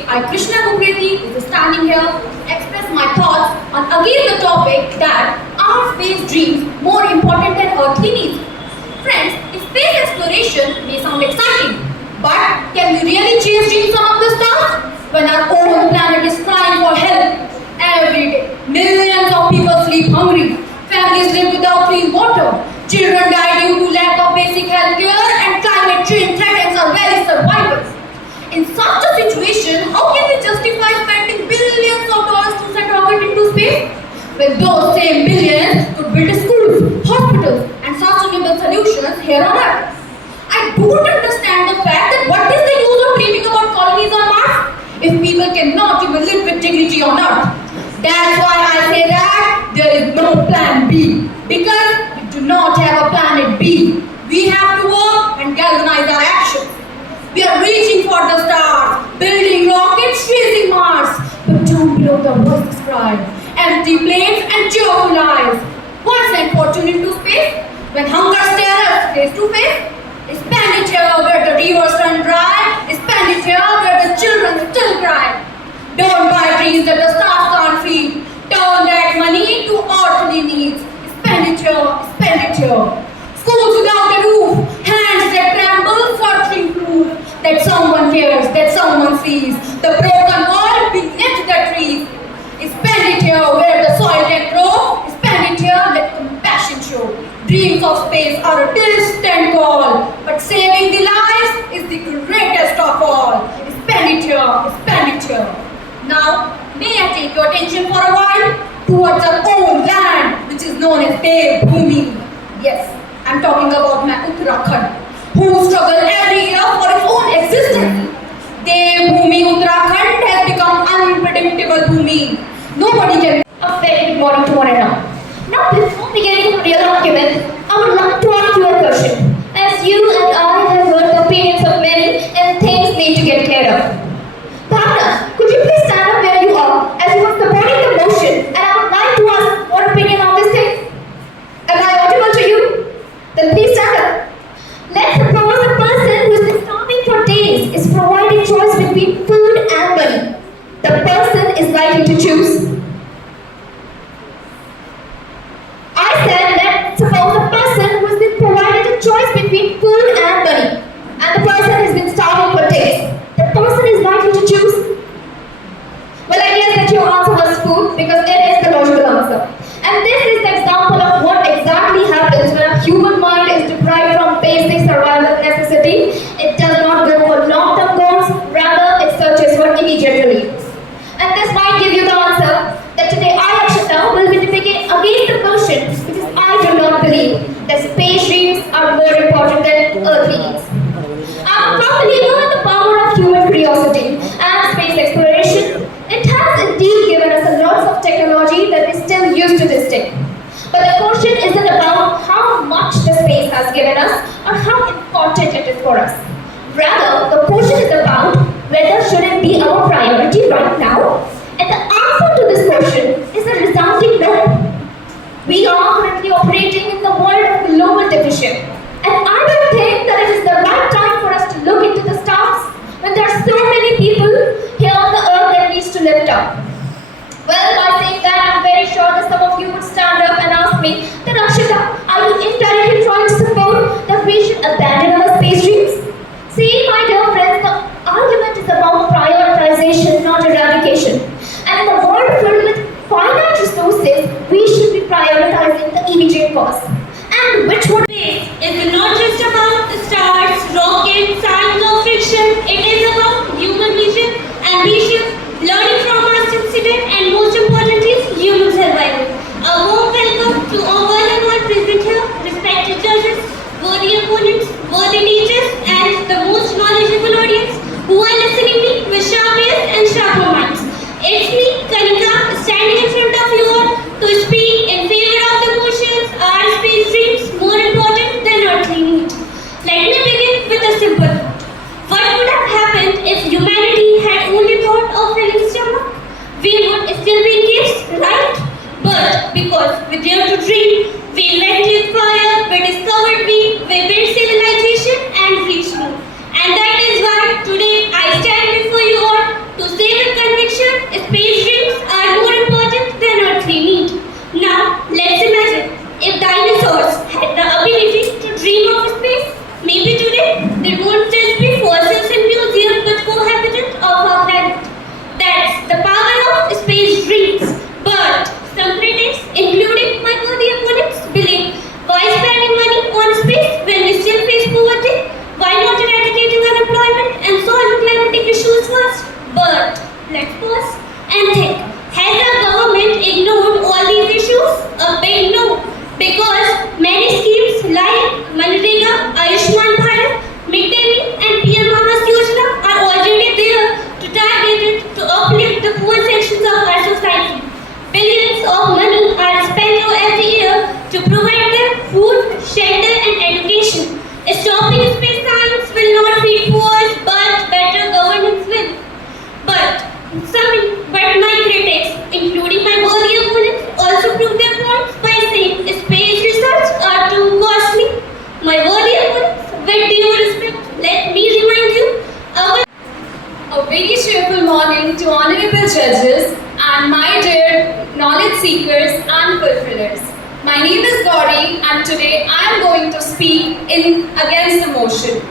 I, Krishna Kukreti, is standing here to express my thoughts on again the topic that are space dreams more important than earthly needs? Friends, if space exploration may sound exciting, but can we really chase dreams among the stars? When our own planet is crying for help every day, millions of people sleep hungry, families live without clean water, children die due to lack of basic health care, and climate change threatens our very survival. In such a situation, how can we justify spending billions of dollars to send rocket into space? When those same billions could build schools, hospitals, and sustainable solutions here on Earth. I don't understand the fact that what is the use of dreaming about colonies on Mars if people cannot even live with dignity on Earth? That's why I say that there is no plan B, because we do not have a planet B. We have to work and galvanize our actions. We are reaching for the stars, building rockets, chasing Mars, but down below the voices cry, empty planes and cheerful eyes. Why send fortune into space when hunger stares us face to face? Expenditure where the rivers run dry, expenditure where the children still cry. Don't buy dreams that the stars can't feed. Turn that money into earthly needs. Expenditure. Schools without a roof, hands that tremble, searching proof that someone cares, that someone sees the broken world beneath the trees. Expenditure where the soil can grow, expenditure let compassion show. Dreams of space are a distant call, but saving the lives is the greatest of all. Expenditure. Now, may I take your attention for a while towards our own land, which is known as Devbhoomi. Yes, I'm talking about my Uttarakhand, who struggle every year for its own existence. Devbhoomi Uttarakhand has become unpredictable Bhoomi. Nobody can. A very good morning to one and all. Now, before beginning the real argument, I would like to ask you a question. As you and I have heard the opinions of many, and things need to get cleared up. Bhavna, could you please stand up where you are, as you are supporting the motion, and I would like to ask your opinion on this thing? Am I audible to you? Then please stand up. Let's suppose a person who has been starving for days is provided choice between food and money. The person is likely to choose. I said, let's suppose a person who has been provided a choice between food and money, and the person has been starving for days. The person is likely to choose. Well, I guess that your answer was food, because it is the logical answer. And this is the example of what exactly happens when a human mind is deprived from basic survival necessity. It does not go for long-term goals, rather it searches for immediate relief. And this might give you the answer that today I, Akshata, will be debating against the motion because I do not believe that space dreams are more important than earthly needs. I'm a firm believer in the power of human curiosity and space exploration. It has indeed given us a lot of technology that we still use to this day. But the question isn't about how much the space has given us or how important it is for us. Rather, the question is about whether should it be our priority right now? And the answer to this question is a resounding no. We are currently operating in the world of global division. And I don't think that it is the right time for us to look into the stars when there are so many people here on the earth that needs to lift up. Well, by saying that, I'm very sure that some of you would stand up and ask me that, Akshata, are you indirectly trying to support that we should abandon our space dreams? See, my dear friends, the argument is about prioritization, not eradication. And in a world filled with finite resources, we should be prioritizing the immediate cause. And which would be? Is not just about the stars, They won't just be fossils in museums but cohabitants of our planet. That's the power of space dreams. But some critics, including my worthy opponents, believe why spending money on space when we still face poverty? Why not eradicating unemployment and solving climatic issues first? But let's pause and think. Has our government ignored all these issues? A big no. Because many schemes like Manrega, Ayushman Bharat, Mid-Day Meal and PM Awas Yojana are already there to target it to uplift the poor sections of our society. Billions of money are spent every year to provide them food, shelter and education. Stopping space science will not feed poor, but better governance will. But my critics, including my worthy opponents, also prove their points by saying space research are too costly. My worthy opponents, with due respect, let me remind you, A very cheerful morning to honorable judges and my dear knowledge seekers and fulfillers. My name is Gauri and today I am going to speak against the motion.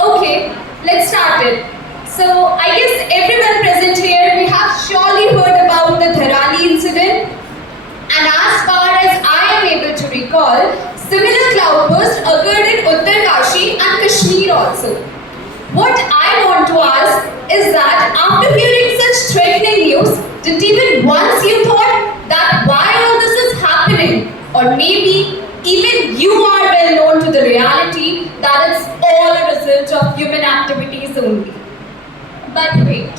Okay, let's start it. So I guess everyone present here, we have surely heard about the Dharani incident. And as far as I am able to recall, similar cloudbursts occurred in Uttarkashi and Kashmir also. What I want to ask is that after hearing such threatening news, did even once you thought that why all this is happening? Or maybe even you are well known to the reality that it's all a result of human activities only. But wait,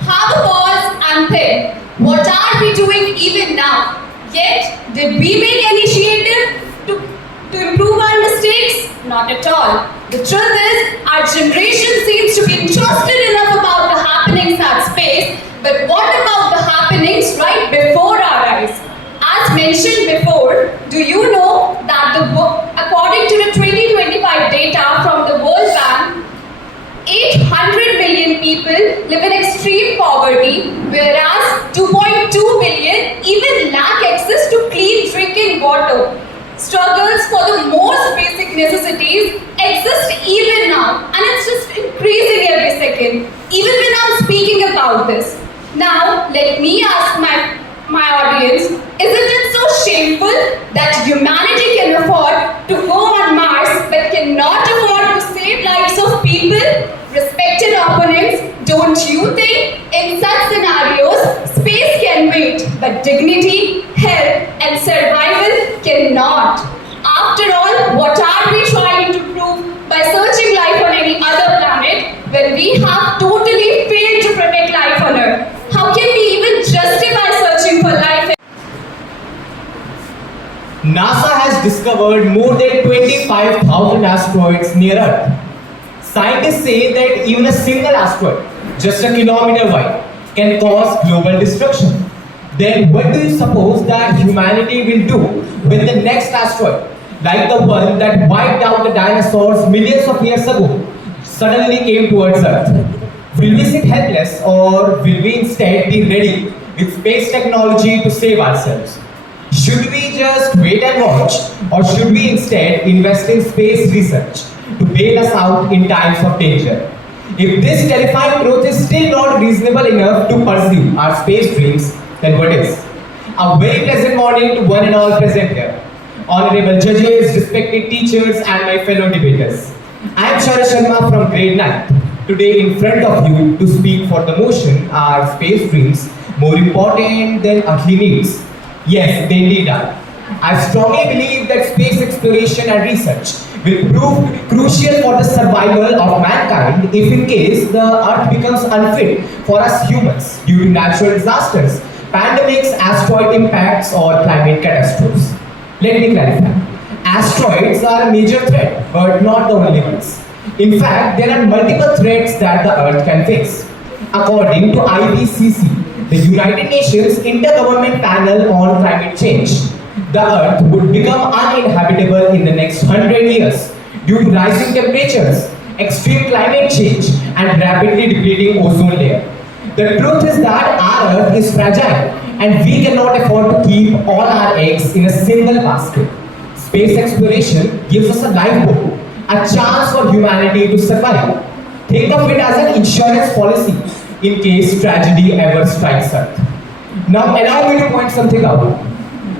have a pause and think, what are we doing even now? Yet, did we make initiative to improve our mistakes? Not at all. The truth is, our generation seems to be interested enough about the happenings at space, but what about the happenings right before our eyes? As mentioned before, do you know that according to the 2025 data from the World Bank, 800 million people live in extreme poverty, whereas 2.2 billion even lack access to clean drinking water. Struggles for the most basic necessities exist even now, and it's just increasing every second, even when I'm speaking about this. Now, let me ask my audience, isn't it so shameful that humanity can afford to go on Mars but cannot afford to save lives of people? Respected opponents, don't you think in such scenarios space can wait, but dignity, health and survival cannot? After all, what are we trying to prove by searching life on any other planet when we have totally failed to protect life on Earth? How can we even justify searching for life? NASA has discovered more than 25,000 asteroids near Earth. Scientists say that even a single asteroid, just a kilometer wide, can cause global destruction. Then what do you suppose that humanity will do when the next asteroid, like the one that wiped out the dinosaurs millions of years ago, suddenly came towards Earth? Will we sit helpless, or will we instead be ready with space technology to save ourselves? Should we just wait and watch, or should we instead invest in space research to bail us out in times of danger? If this terrifying truth is still not reasonable enough to pursue our space dreams, then what is? A very pleasant morning to one and all present here. Honorable judges, respected teachers and my fellow debaters. I am Sharat Sharma from grade 9. Today in front of you to speak for the motion, are space dreams more important than earthly needs? Yes, they indeed are. I strongly believe that space exploration and research will prove to be crucial for the survival of mankind if in case the Earth becomes unfit for us humans due to natural disasters, pandemics, asteroid impacts or climate catastrophes. Let me clarify. Asteroids are a major threat, but not the only ones. In fact, there are multiple threats that the Earth can face. According to IPCC, the United Nations Intergovernmental Panel on Climate Change, the Earth would become uninhabitable in the next 100 years due to rising temperatures, extreme climate change, and rapidly depleting ozone layer. The truth is that our Earth is fragile, and we cannot afford to keep all our eggs in a single basket. Space exploration gives us a lifeboat, a chance for humanity to survive. Think of it as an insurance policy in case tragedy ever strikes Earth. Now allow me to point something out.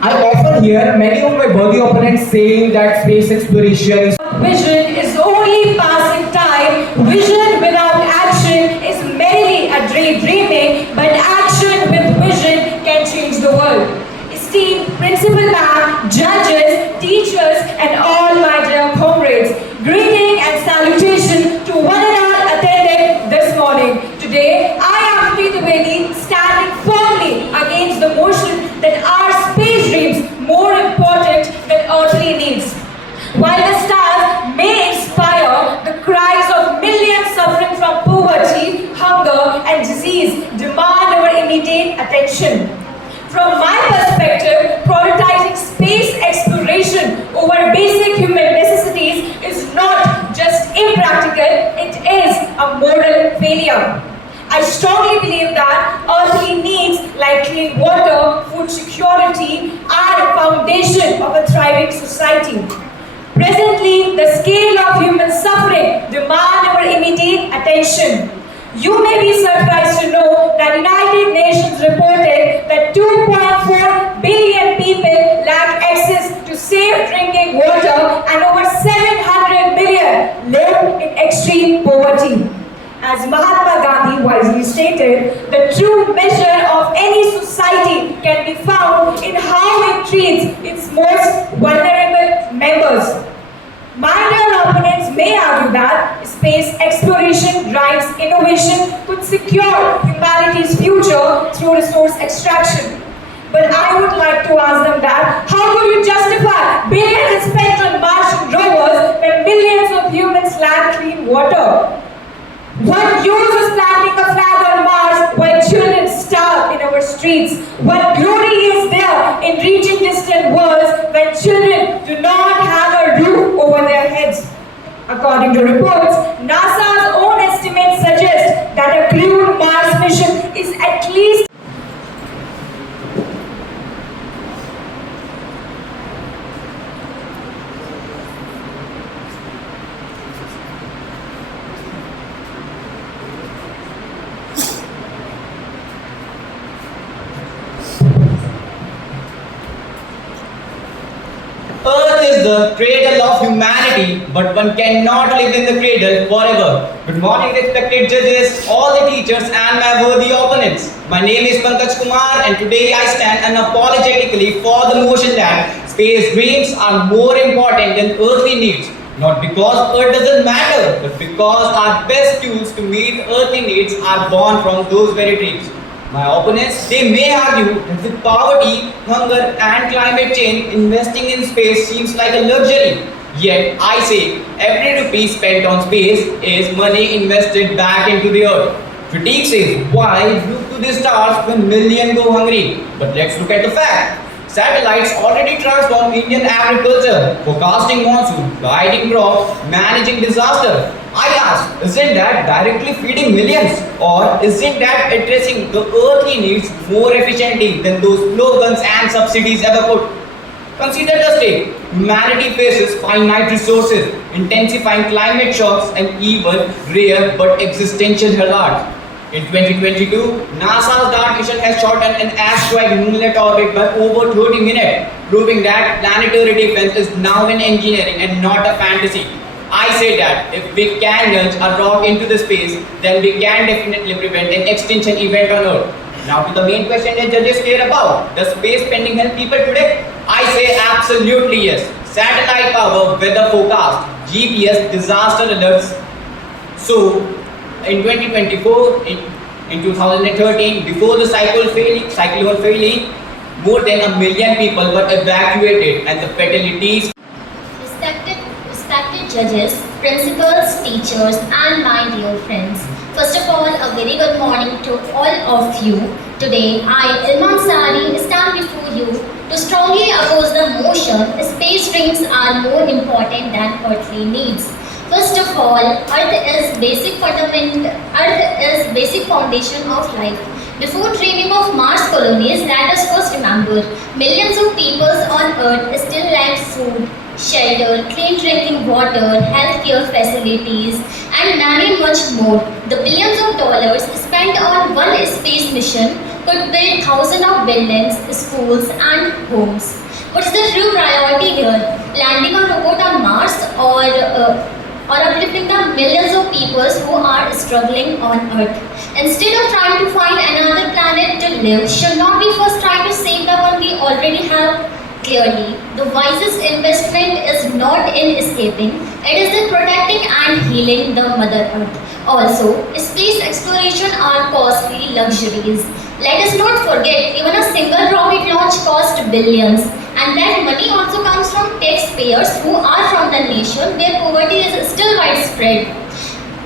I often hear many of my worthy opponents saying that space exploration is Vision is only passing time. Vision without action is merely a daydreaming, but action with vision can change the world. Esteemed principal ma'am, judges, teachers, and all my dear comrades, greeting and salutation to one and all attending this morning. Today, I am Preeti Bedi, standing firmly against the motion that our space dreams more important than earthly needs. While the stars may inspire, the cries of millions suffering from poverty, hunger, and disease demand our immediate attention. From my perspective, prioritizing space exploration over basic human necessities is not just impractical, it is a moral failure. I strongly believe that earthly needs like clean water, food security are a foundation of a thriving society. Presently, the scale of human suffering demands our immediate attention. You may be surprised to know that United Nations reported that 2.4 billion people lack access to safe drinking water and over 700 million live in extreme poverty. As Mahatma Gandhi wisely stated, the true measure of any society can be found in how it treats its most vulnerable members. Minor opponents may argue that space exploration drives innovation could secure humanity's future through resource extraction. But I would like to ask them that, how could you justify billions spent on Martian rovers when millions of humans lack clean water? What use is planting a flag on Mars while children starve in our streets? What glory is there in reaching distant worlds when children do not have a roof over their heads? According to reports, NASA's own estimates suggest that a crewed Mars mission is at least Earth is the cradle of humanity, but one cannot live in the cradle forever. Good morning, respected judges, all the teachers, and my worthy opponents. My name is Pankaj Kumar, and today I stand unapologetically for the notion that space dreams are more important than earthly needs. Not because Earth doesn't matter, but because our best tools to meet earthly needs are born from those very dreams. My opponents, they may argue that with poverty, hunger and climate change, investing in space seems like a luxury. Yet, I say, every rupee spent on space is money invested back into the earth. Critique says, why look to the stars when millions go hungry? But let's look at the fact. Satellites already transform Indian agriculture, forecasting monsoon, guiding crops, managing disaster. I ask, isn't that directly feeding millions? Or isn't that addressing the earthly needs more efficiently than those slogans and subsidies ever could? Consider the state. Humanity faces finite resources, intensifying climate shocks, and even rare but existential hazards. In 2022, NASA's DART mission has shot an asteroid moonlet orbit by over 30 minutes, proving that planetary defense is now in engineering and not a fantasy. I say that if we can launch a rock into the space, then we can definitely prevent an extinction event on Earth. Now to the main question that judges care about, does space spending help people today? I say absolutely yes. Satellite power, weather forecast, GPS, disaster alerts. So, in 2024, in 2013, before the cyclone failing, more than 1 million people were evacuated and the fatalities. Respected judges, principals, teachers, and my dear friends. First of all, a very good morning to all of you. Today, I, Ilman Sari, stand before you to strongly oppose the motion space dreams are more important than earthly needs. First of all, Earth is basic foundation of life. Before dreaming of Mars colonies, let us first remember millions of people on Earth still lack food, shelter, clean drinking water, healthcare facilities, and many much more. The billions of dollars spent on one space mission could build thousands of buildings, schools, and homes. What's the true priority here? Landing a robot on Mars or uplifting the millions of people who are struggling on Earth? Instead of trying to find another planet to live, should not we first try to save the one we already have? Clearly, the wisest investment is not in escaping, it is in protecting and healing the Mother Earth. Also, space exploration are costly luxuries. Let us not forget, even a single rocket launch cost billions. And that money also comes from taxpayers who are from the nation where poverty is still widespread.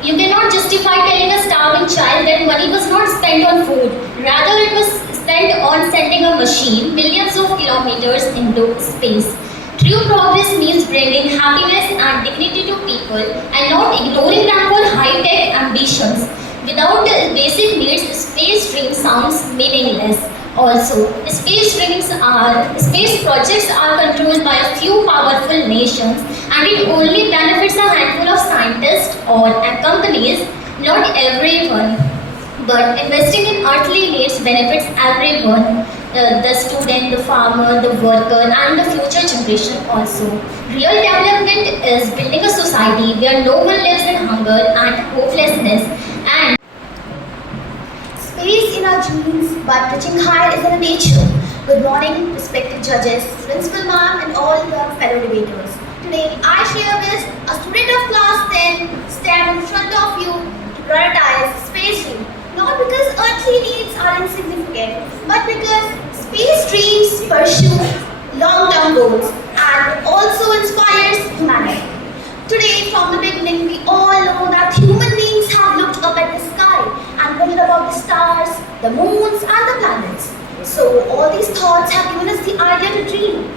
You cannot justify telling a starving child that money was not spent on food. Rather, it was spent on sending a machine millions of kilometers into space. True progress means bringing happiness and dignity to people and not ignoring them for high-tech ambitions. Without the basic needs, space dream sounds meaningless. Also, space projects are controlled by a few powerful nations, and it only benefits a handful of scientists or companies, not everyone. But investing in earthly needs benefits everyone, the student, the farmer, the worker, and the future generation also. Real development is building a society where no one lives in hunger and hopelessness, and Space in our genes, but touching higher is in our nature. Good morning, respected judges, principal ma'am, and all the fellow debaters. Today, I share with a student of class 10 stand in front of you to prioritize space dream. Not because earthly needs are insignificant, but because space dreams pursue long-term goals and also inspires humanity. Today, from the beginning, we all know that human beings have looked up at the sky and wondered about the stars, the moons, and the planets. So, all these thoughts have given us the idea to dream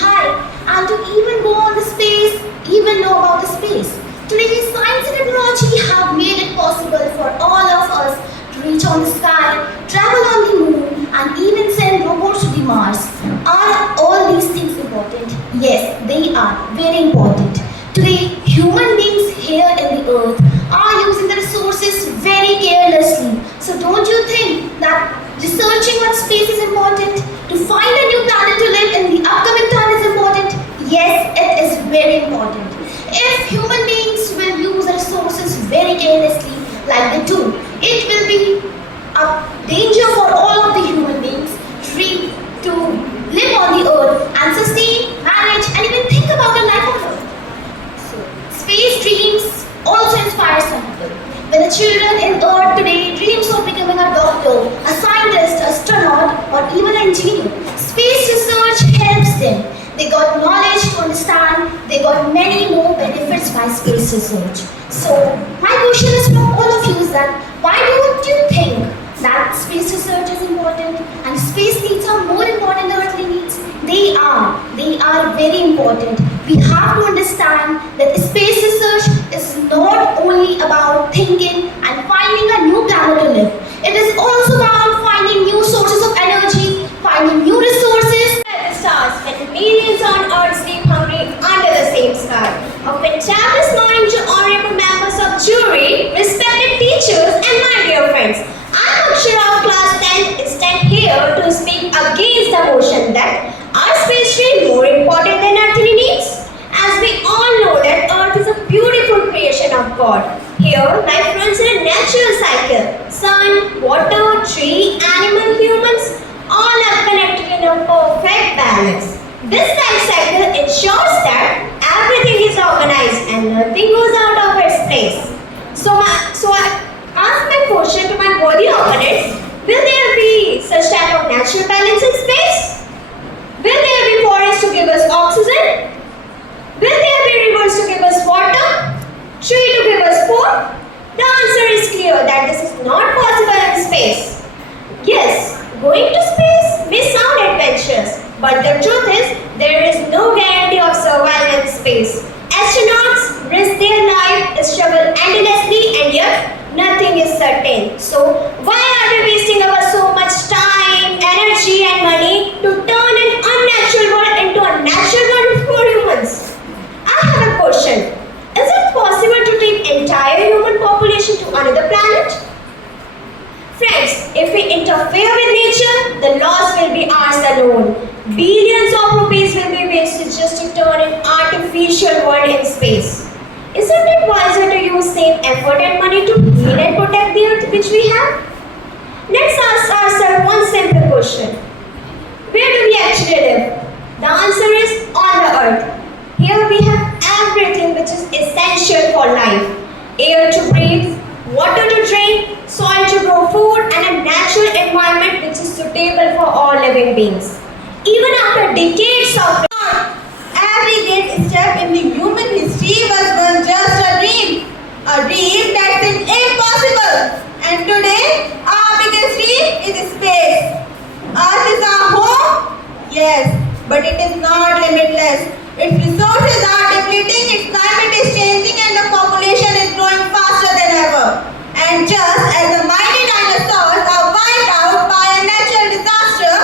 high, and to even go on the space, even know about the space. Today, science and technology have made it possible for all of us to reach on the sky, travel on the moon, and even send robots to the Mars. Are all these things important? Yes, they are very important. Today, human beings here in the earth are using the resources very carelessly. So don't you think that researching on space is important? To find a new planet to live in the upcoming time is important? Yes, it is very important. If human beings will use the resources very carelessly like they do, it will be a danger for all of the human beings to live on the earth and sustain, manage, and even think about their life on earth. Space dreams also inspire some people. When the children in Earth today dreams of becoming a doctor, a scientist, astronaut, or even an engineer, space research helps them. They got knowledge to understand, they got many more benefits by space research. So, my question is from all of you is that, why don't you think that space research is important and space needs are more important than earthly needs? They are very important. We have to understand that space research is not only about thinking and finding a new planet to live. It is also about finding new sources of energy, finding new resources. At the stars, when millions on Earth sleep hungry under the same sky. A fantabulous morning to honorable members of jury, respected teachers, and my dear friends. I'm Akshara of class 10 is stand here to speak against the notion that our space dream more important than earthly needs. As we all know that Earth is a beautiful creation of God. Here, life runs in a natural cycle. Sun, water, tree, animal, humans, all are connected in a perfect balance. This life cycle ensures that everything is organized and nothing goes out of its place. So I ask my question to my worthy opponents, will there be such type of natural balance in space? Will there be forests to give us oxygen? Will there be rivers to give us water? Tree to give us food? The answer is clear that this is not possible in space. Yes, going to space may sound adventurous, but the truth is there is no guarantee of survival in space. Astronauts risk their life, struggle endlessly, and yet nothing is certain. So why are we wasting our so much time, energy, and money to turn an unnatural world into a natural one for interfere with nature, the loss will be ours alone. Billions of rupees will be wasted just to turn an artificial world in space. Isn't it wiser to use same effort and money to heal and protect the earth which we have? Let's ask ourselves one simple question. Where do we actually live? The answer is on the earth. Here we have everything which is essential for life. Air to breathe, water to drink, soil to grow food, and a natural environment which is suitable for all living beings. Even after decades of Every great step in the human history was once just a dream that seemed impossible. And today, our biggest dream is space. Earth is our home, yes, but it is not limitless. Its resources are depleting, its climate is changing, and the population is growing faster than ever. And just as the mighty dinosaurs are wiped out by a natural disaster,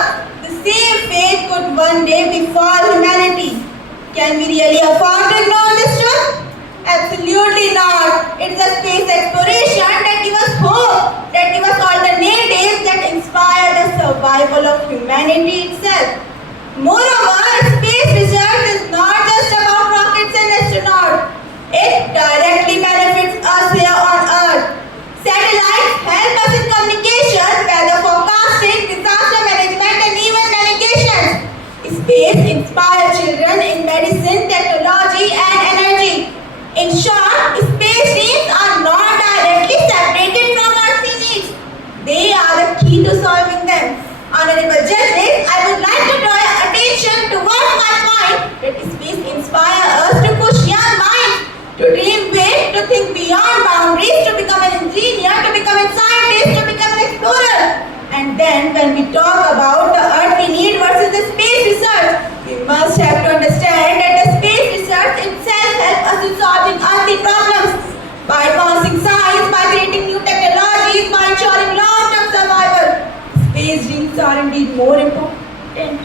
the same fate could one day befall humanity. Can we really afford to ignore this truth? Absolutely not. It is a space exploration that gives us hope, that gives us alternatives, that inspire the survival of humanity itself. Moreover, space research is not just about rockets and astronauts. It directly benefits us here on Earth. Satellites help us in communication, weather forecasting, disaster management, and even navigation. Space inspires children in medicine, technology, and energy. In short, space needs are not directly separated from earthly needs. They are the key to solving them. Honorable judges, I would like to draw your attention towards my point that space inspires us to push young minds, to dream big, to think beyond boundaries, to become an engineer, to become a scientist, to become an explorer. And then when we talk about the earth we need versus the space research, we must have to understand that the space research itself helps us in solving earthly problems by advancing science, by creating new technologies, by ensuring long-term survival. Space dreams are indeed more important.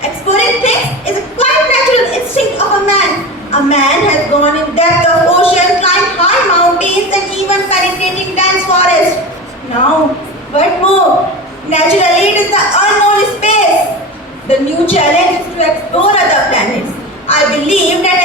Exploring things is a quite natural instinct of a man. A man has gone in depth of ocean, climbed high mountains, and even penetrating dense forests. Now, what more? Naturally, it is the unknown space. The new challenge is to explore other planets. I believe that